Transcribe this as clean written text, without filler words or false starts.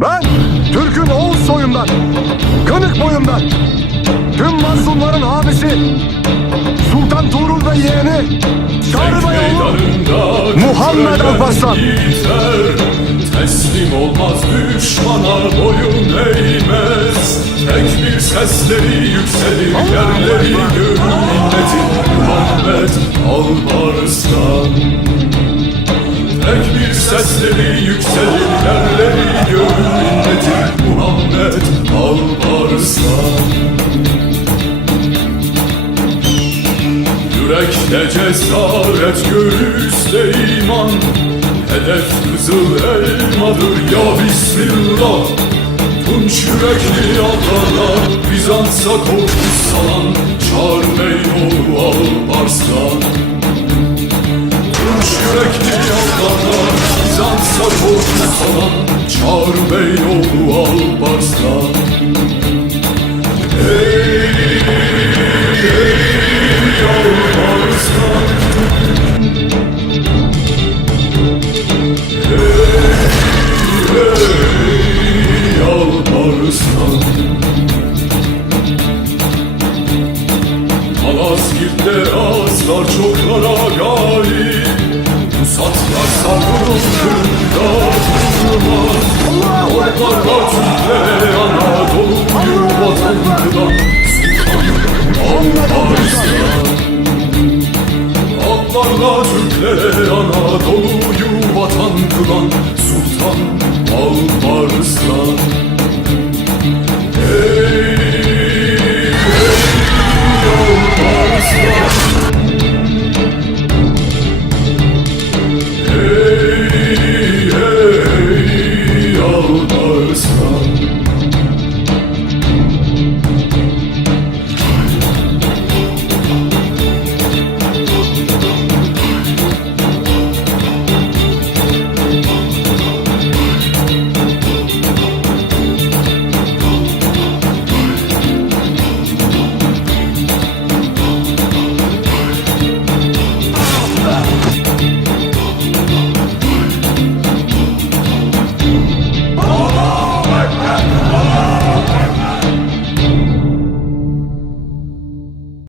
Ben Türk'ün Oğuz soyundan, Kınık boyundan, tüm mazlumların abisi Sultan Tuğrul ve yeğeni Sarıbayoğlu Muhammed Alparslan. Teslim olmaz düşmana, boyun eğmez. Tek bir sesleri yükselir, yerleri görür milleti Muhammed Alparslan. Tek bir sesleri yükselir, yerleri görür milleti Muhammed Alparslan. Yürekte cesaret, göğüste iman, hedef kızıl elmadır ya Bismillah. Tunç yürekli yalvarlar, Bizans'a korku salan Çağrı Beyoğlu Alparslan. Tunç yürekli yalvarlar, Bizans'a korku salan Çağrı Beyoğlu Alparslan. Hey, hey Alparslan. Malazgirt'te aslar çoklara galip, Pusatlar savrulur kırında durmaz. Orlarla Türk'le Anadolu'yu vatan kılan Sultan Alparslan. Atlarla Türk'le Anadolu'yu vatan kılan Sultan Alparslan. Hey, hey Alparslan. Hey, hey Alparslan.